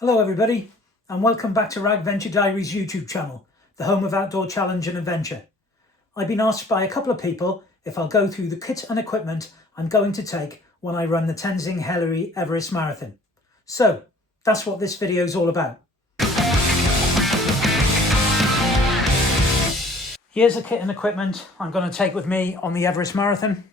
Hello everybody, and welcome back to Rag-venturediaries YouTube channel, the home of outdoor challenge and adventure. I've been asked by a couple of people if I'll go through the kit and equipment I'm going to take when I run the Tenzing Hillary Everest Marathon. So, that's what this video is all about. Here's the kit and equipment I'm going to take with me on the Everest Marathon.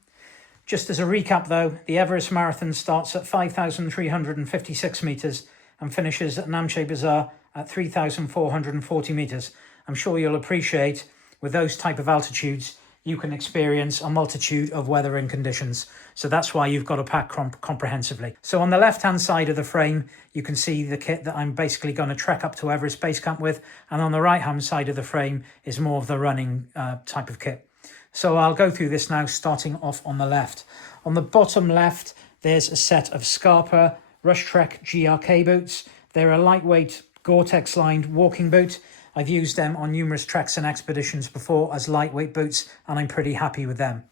Just as a recap though, the Everest Marathon starts at 5,356 metres and finishes at Namche Bazaar at 3,440 metres. I'm sure you'll appreciate with those type of altitudes, you can experience a multitude of weather and conditions. So that's why you've got to pack comprehensively. So on the left-hand side of the frame, you can see the kit that I'm basically going to trek up to Everest Base Camp with. And on the right-hand side of the frame is more of the running type of kit. So I'll go through this now, starting off on the left. On the bottom left, there's a set of Scarpa Rush Trek GRK boots. They're a lightweight Gore-Tex lined walking boot. I've used them on numerous treks and expeditions before as lightweight boots, and I'm pretty happy with them.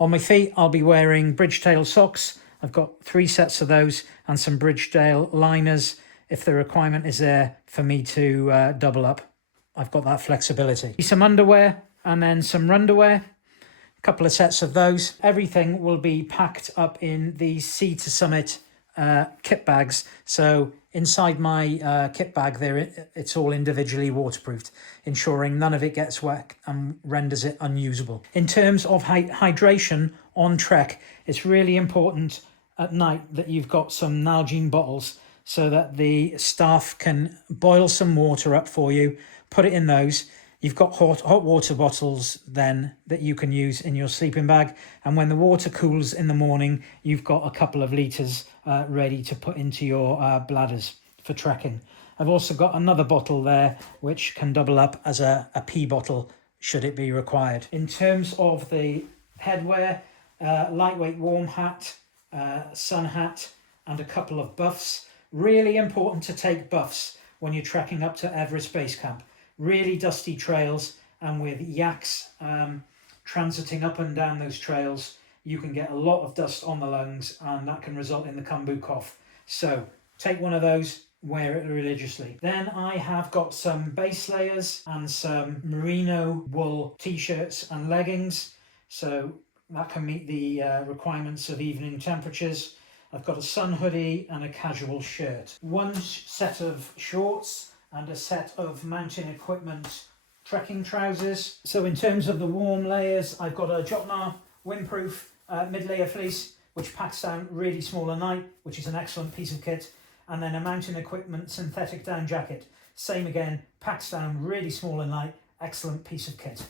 On my feet, I'll be wearing Bridgetail socks. I've got 3 sets of those and some Bridgetail liners if the requirement is there for me to double up. I've got that flexibility. Some underwear and then some runderwear. Couple of sets of those. Everything will be packed up in the Sea to Summit kit bags. So inside my kit bag there, it's all individually waterproofed, ensuring none of it gets wet and renders it unusable. In terms of hydration on trek, it's really important at night that you've got some Nalgene bottles so that the staff can boil some water up for you, put it in those. You've got hot water bottles then that you can use in your sleeping bag. And when the water cools in the morning, you've got a couple of litres ready to put into your bladders for trekking. I've also got another bottle there which can double up as a pee bottle should it be required. In terms of the headwear, lightweight warm hat, sun hat and a couple of buffs. Really important to take buffs when you're trekking up to Everest Base Camp. Really dusty trails, and with yaks transiting up and down those trails, you can get a lot of dust on the lungs, and that can result in the kumbu cough. So take one of those, wear it religiously. Then I have got some base layers and some merino wool t-shirts and leggings, so that can meet the requirements of evening temperatures. I've got a sun hoodie and a casual shirt. One set of shorts and a set of mountain equipment trekking trousers. So in terms of the warm layers, I've got a Jotnar windproof mid-layer fleece, which packs down really small at night, which is an excellent piece of kit. And then a mountain equipment synthetic down jacket. Same again, packs down really small at night, excellent piece of kit.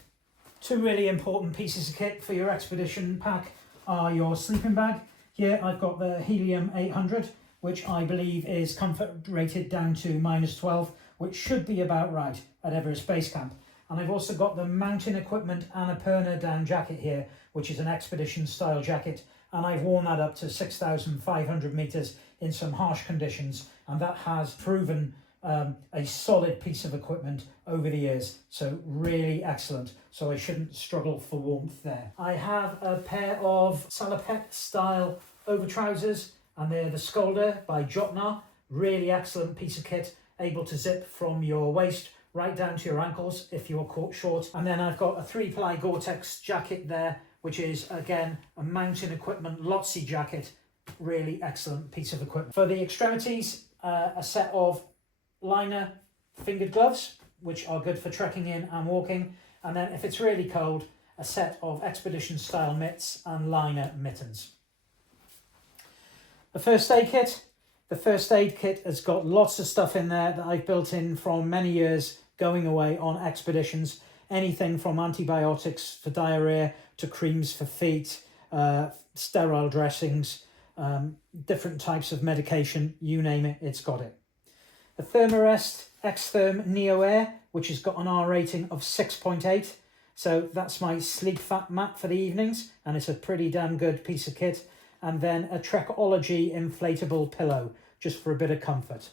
2 really important pieces of kit for your expedition pack are your sleeping bag. Here I've got the Helium 800, which I believe is comfort rated down to -12, which should be about right at Everest Base Camp. And I've also got the mountain equipment Annapurna down jacket here, which is an expedition style jacket. And I've worn that up to 6,500 meters in some harsh conditions. And that has proven a solid piece of equipment over the years. So really excellent. So I shouldn't struggle for warmth there. I have a pair of salopette style over trousers, and they're the Skolder by Jotnar. Really excellent piece of kit, able to zip from your waist right down to your ankles if you're caught short. And then I've got a 3-ply Gore-Tex jacket there, which is again a mountain equipment Lotzi jacket. Really excellent piece of equipment. For the extremities, a set of liner fingered gloves, which are good for trekking in and walking. And then if it's really cold, a set of expedition style mitts and liner mittens. The first aid kit. The first aid kit has got lots of stuff in there that I've built in from many years going away on expeditions. Anything from antibiotics for diarrhea to creams for feet, sterile dressings, different types of medication, you name it, it's got it. The Thermarest X-Therm Neo Air, which has got an R rating of 6.8. So that's my sleep fat mat for the evenings, and it's a pretty damn good piece of kit. And then a Trekology inflatable pillow, just for a bit of comfort.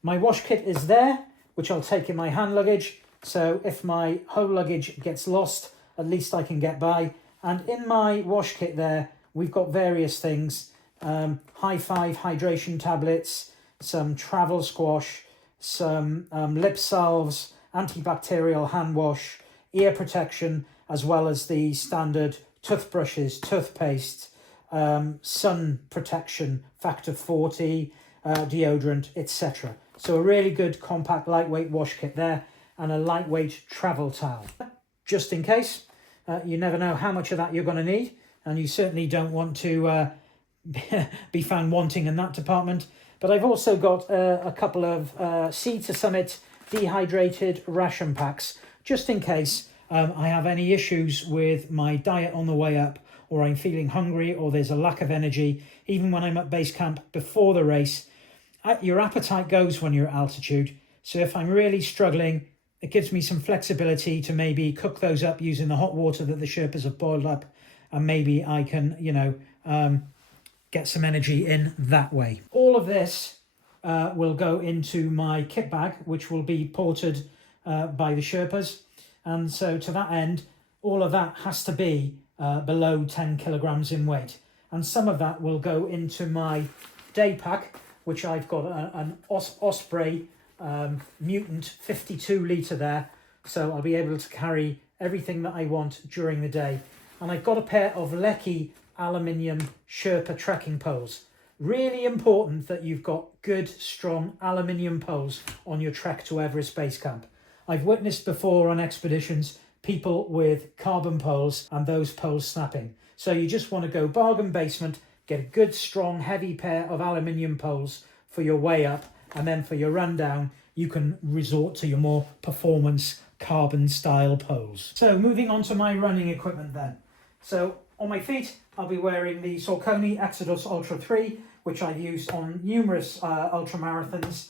My wash kit is there, which I'll take in my hand luggage. So if my whole luggage gets lost, at least I can get by. And in my wash kit there, we've got various things. High 5 hydration tablets, some travel squash, some lip salves, antibacterial hand wash, ear protection, as well as the standard toothbrushes, toothpaste, sun protection, factor 40, deodorant, etc. So a really good compact lightweight wash kit there, and a lightweight travel towel. Just in case, you never know how much of that you're going to need, and you certainly don't want to be found wanting in that department. But I've also got a couple of Sea to Summit dehydrated ration packs, just in case I have any issues with my diet on the way up, or I'm feeling hungry, or there's a lack of energy. Even when I'm at base camp before the race, your appetite goes when you're at altitude. So if I'm really struggling, it gives me some flexibility to maybe cook those up using the hot water that the Sherpas have boiled up, and maybe I can, get some energy in that way. All of this will go into my kit bag, which will be ported by the Sherpas. And so to that end, all of that has to be below 10 kilograms in weight. And some of that will go into my day pack, which I've got an Osprey Mutant 52 litre there. So I'll be able to carry everything that I want during the day. And I've got a pair of Lecky aluminium Sherpa trekking poles. Really important that you've got good, strong aluminium poles on your trek to Everest Base Camp. I've witnessed before on expeditions people with carbon poles and those poles snapping. So you just want to go bargain basement, get a good, strong, heavy pair of aluminium poles for your way up, and then for your run down, you can resort to your more performance carbon style poles. So moving on to my running equipment then. So on my feet, I'll be wearing the Saucony Exodus Ultra 3, which I've used on numerous ultra marathons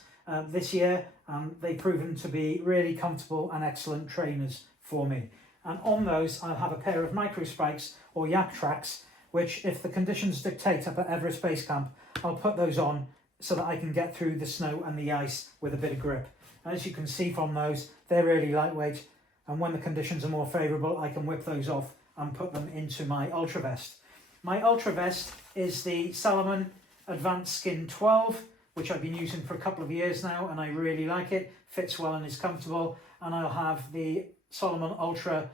this year, and they've proven to be really comfortable and excellent trainers for me. And on those, I'll have a pair of micro spikes or yak tracks, which if the conditions dictate up at Everest Base Camp, I'll put those on so that I can get through the snow and the ice with a bit of grip. And as you can see from those, they're really lightweight, and when the conditions are more favourable, I can whip those off and put them into my ultra vest. My ultra vest is the Salomon Advanced Skin 12, which I've been using for a couple of years now, and I really like it. Fits well and is comfortable. And I'll have the Salomon Ultra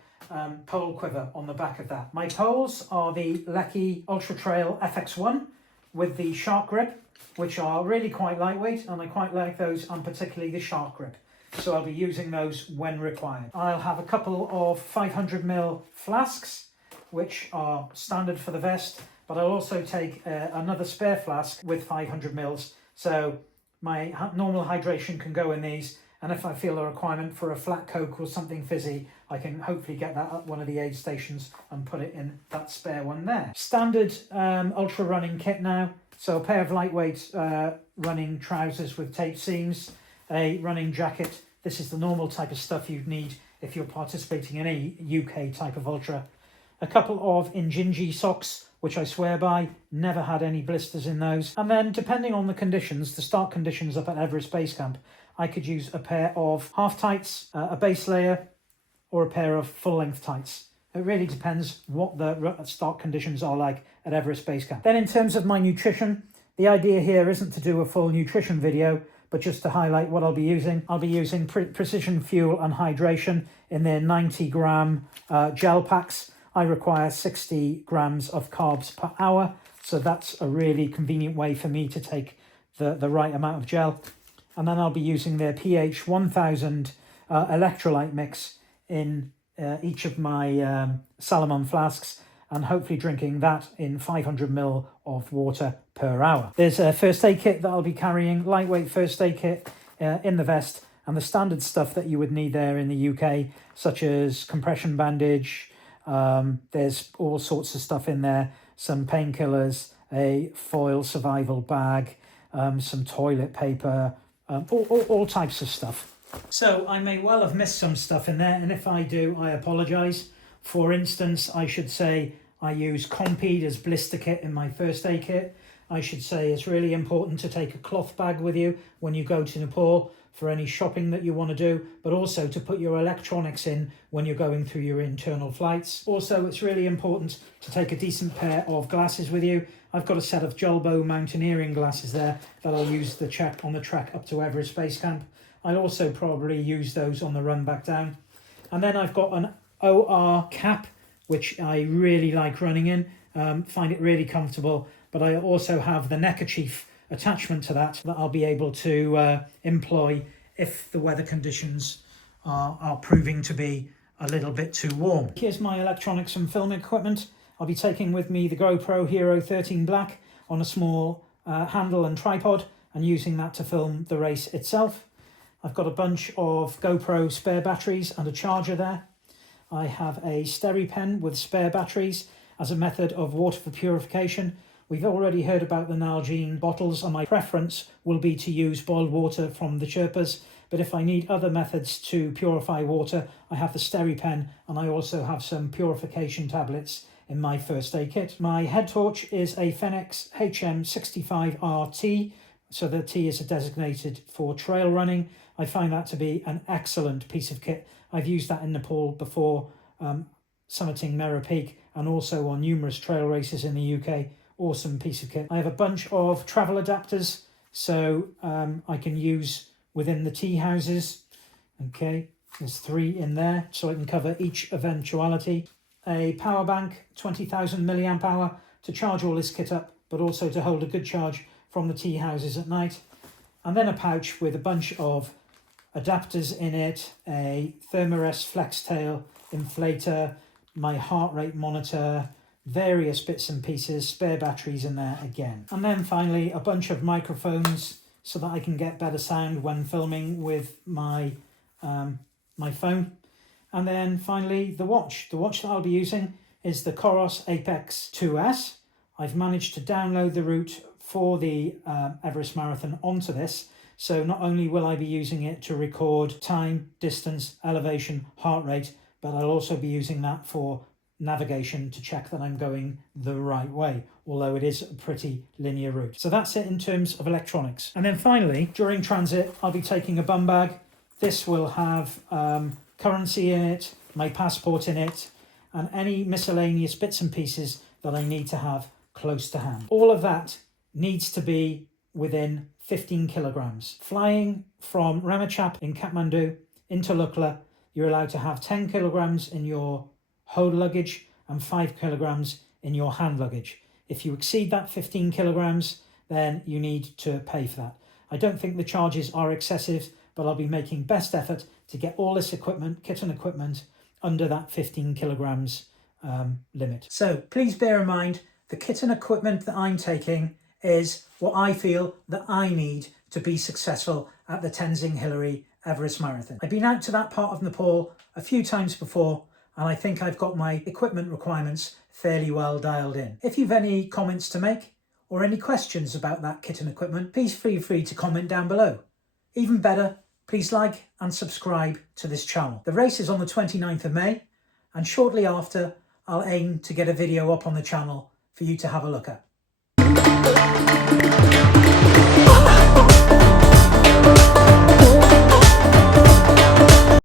pole quiver on the back of that. My poles are the Lecky Ultra Trail FX1 with the shark grip, which are really quite lightweight, and I quite like those, and particularly the shark grip. So I'll be using those when required. I'll have a couple of 500ml flasks, which are standard for the vest, but I'll also take another spare flask with 500ml. So my normal hydration can go in these, and if I feel a requirement for a flat Coke or something fizzy, I can hopefully get that at one of the aid stations and put it in that spare one there. Standard ultra running kit now. So a pair of lightweight running trousers with taped seams, a running jacket. This is the normal type of stuff you'd need if you're participating in a UK type of ultra. A couple of Injinji socks, which I swear by, never had any blisters in those. And then depending on the conditions, the start conditions up at Everest Base Camp, I could use a pair of half tights, a base layer, or a pair of full length tights. It really depends what the start conditions are like at Everest Base Camp. Then in terms of my nutrition, the idea here isn't to do a full nutrition video, but just to highlight what I'll be using. I'll be using Precision Fuel and Hydration in their 90 gram gel packs. I require 60 grams of carbs per hour, so that's a really convenient way for me to take the right amount of gel. And then I'll be using their pH 1000 electrolyte mix in each of my Salomon flasks, and hopefully drinking that in 500ml of water per hour. There's a first aid kit that I'll be carrying, lightweight first aid kit in the vest, and the standard stuff that you would need there in the UK, such as compression bandage. There's all sorts of stuff in there, some painkillers, a foil survival bag, some toilet paper, all types of stuff. So I may well have missed some stuff in there, and if I do, I apologise. For instance, I should say I use Compeed as blister kit in my first aid kit. I should say it's really important to take a cloth bag with you when you go to Nepal for any shopping that you want to do, but also to put your electronics in when you're going through your internal flights. Also, it's really important to take a decent pair of glasses with you. I've got a set of Jolbo mountaineering glasses there that I'll use on the trek up to Everest Base Camp. I'll also probably use those on the run back down. And then I've got an OR cap, which I really like running in, find it really comfortable, but I also have the neckerchief attachment to that I'll be able to employ if the weather conditions are proving to be a little bit too warm. Here's my electronics and film equipment. I'll be taking with me the GoPro Hero 13 Black on a small handle and tripod and using that to film the race itself. I've got a bunch of GoPro spare batteries and a charger there. I have a SteriPen with spare batteries as a method of water for purification. We've already heard about the Nalgene bottles, and my preference will be to use boiled water from the Sherpas. But if I need other methods to purify water, I have the SteriPen, and I also have some purification tablets in my first aid kit. My head torch is a Fenix HM65RT, so the T is designated for trail running. I find that to be an excellent piece of kit. I've used that in Nepal before, summiting Mera Peak, and also on numerous trail races in the UK. Awesome piece of kit. I have a bunch of travel adapters, so I can use within the tea houses. Okay, there's 3 in there, so I can cover each eventuality. A power bank, 20,000 milliamp hour, to charge all this kit up, but also to hold a good charge from the tea houses at night. And then a pouch with a bunch of adapters in it, a Thermarest flex tail inflator, my heart rate monitor, various bits and pieces, spare batteries in there again. And then finally a bunch of microphones so that I can get better sound when filming with my my phone. And then finally the watch. The watch that I'll be using is the Coros Apex 2S. I've managed to download the route for the Everest Marathon onto this. So not only will I be using it to record time, distance, elevation, heart rate, but I'll also be using that for navigation to check that I'm going the right way, although it is a pretty linear route. So that's it in terms of electronics. And then finally, during transit, I'll be taking a bum bag. This will have currency in it, my passport in it, and any miscellaneous bits and pieces that I need to have close to hand. All of that needs to be within 15 kilograms. Flying from Ramachap in Kathmandu into Lukla, you're allowed to have 10 kilograms in your hold luggage and 5 kilograms in your hand luggage. If you exceed that 15 kilograms, then you need to pay for that. I don't think the charges are excessive, but I'll be making best effort to get all this equipment, kit and equipment, under that 15 kilograms limit. So please bear in mind, the kit and equipment that I'm taking is what I feel that I need to be successful at the Tenzing Hillary Everest Marathon. I've been out to that part of Nepal a few times before, and I think I've got my equipment requirements fairly well dialed in. If you've any comments to make or any questions about that kit and equipment, please feel free to comment down below. Even better, please like and subscribe to this channel. The race is on the 29th of May, and shortly after, I'll aim to get a video up on the channel for you to have a look at.